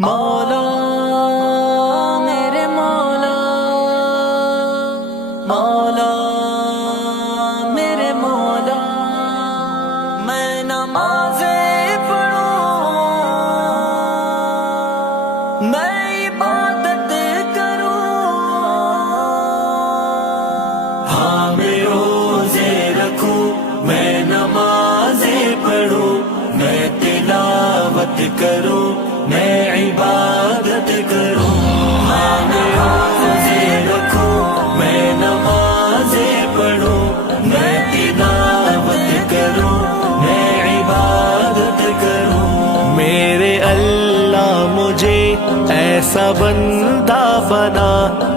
مولا میرے مولا، مولا میرے مولا، میں نمازیں پڑھوں، میں عبادت کروں، ہاں میں روزے رکھوں، میں نمازیں پڑھوں، میں تلاوت کروں، میں عبادت کروں، ہاں میں روزے رکھوں، میں نمازیں پڑھوں، میں تلاوت کروں، میں عبادت کروں۔ میرے اللہ مجھے ایسا بندہ بنا،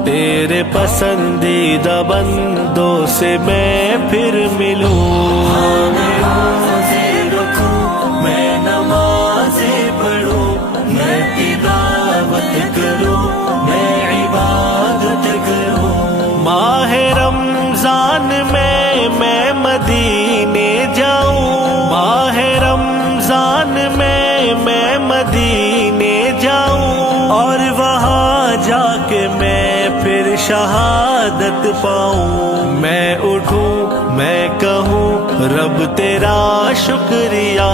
تیرے پسندیدہ بندوں سے میں پھر ملوں۔ ہاں میں روزے رکھوں، میں نمازیں پڑھوں، میں تلاوت کروں، میں عبادت کروں۔ ماہ رمضان میں مدینے جاؤں، ماہ رمضان میں مدینے جاؤں، اور وہاں جا کے میں پھر شہادت پاؤں۔ میں اٹھوں میں کہوں رب تیرا شکریہ،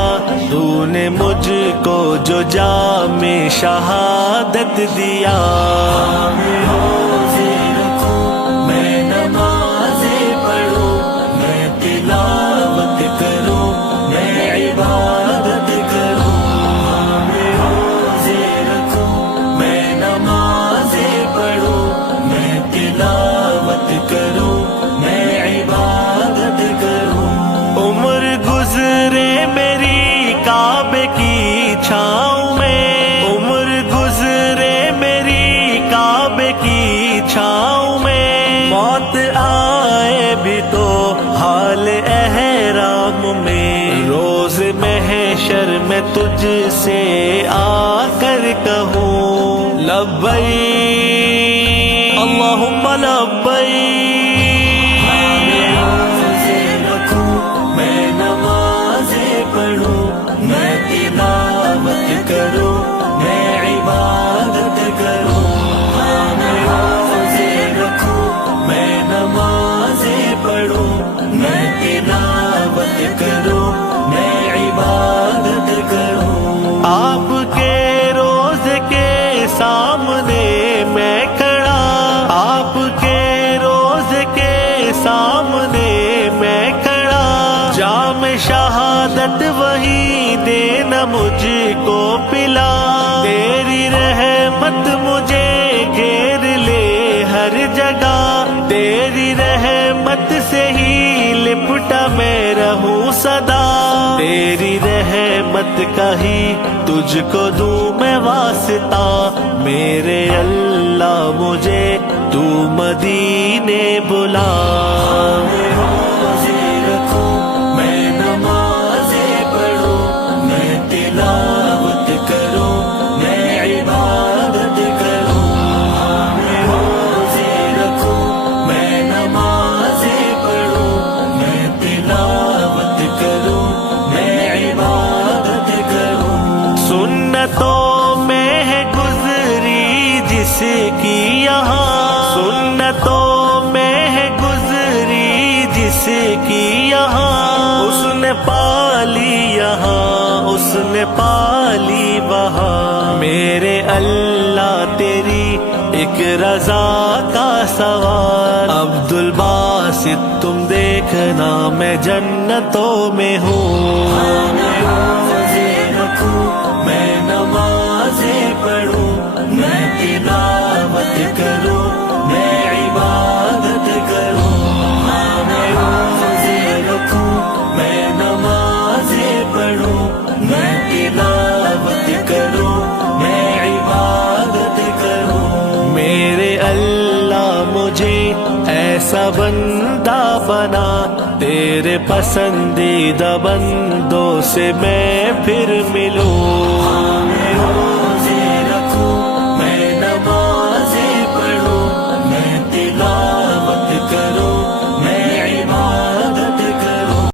تو نے مجھ کو جو جام شہادت دیا۔ میں روزے رکھوں، میں نمازیں پڑھوں، میں تلاوت کروں، میں عبادت کروں۔ میں روزے رکھوں، میں نمازیں پڑھوں، میں تلاوت کروں، میں عبادت کروں۔ عمر گزرے میری کعبے کی چھاؤں میں، عمر گزرے میری کعبے کی چھاؤں میں، موت آئے بھی تو حال احرام میں، روز محشر میں تجھ سے آ کر کہوں لبیک اللہم لبیک۔ روزے رکھوں، میں نمازیں پڑھوں، میں تلاوت کروں، میں عبادت کروں۔ ہاں میں روزے رکھوں، میں نمازیں پڑھوں، میں تلاوت کروں، میں عبادت کروں۔ آپ کے روزے کے سامنے میں کھڑا، آپ کے روزے کے سامنے میں کھڑا، جام شہادت وہی دینا مجھ کو پلا، تیری رحمت مجھے گھیر لے ہر جگہ، تیری رحمت سے ہی لپٹا میں رہوں صدا، تیری رحمت کا ہی تجھ کو دوں میں واسطہ، میرے اللہ مجھے تو مدینے بلا۔ میں روزے رکھوں، میں نمازیں پڑھوں، میں تلاوت کروں، میں عبادت کروں۔ میں روزے رکھوں، میں نمازیں پڑھوں، میں تلاوت کروں، میں عبادت کروں۔ سنتوں میں ہے گزری جس کی یہاں، سنتوں میں ہے گزری جس کی یہاں، اس نے پالی یہاں، اس نے پالی وہاں، میرے اللہ تیری ایک رضا کا سوال، عبد الباسط تم دیکھنا میں جنتوں میں ہوں۔ میں روزے رکھوں، میں نمازیں پڑھوں، میں تلاوت کروں، میں عبادت کروں۔ میں روزے رکھوں، میں نمازیں پڑھوں، میں تلاوت کروں، میں عبادت کروں۔ میرے اللہ مجھے ایسا بندہ بنا، تیرے پسندیدہ بندوں سے میں پھر ملوں۔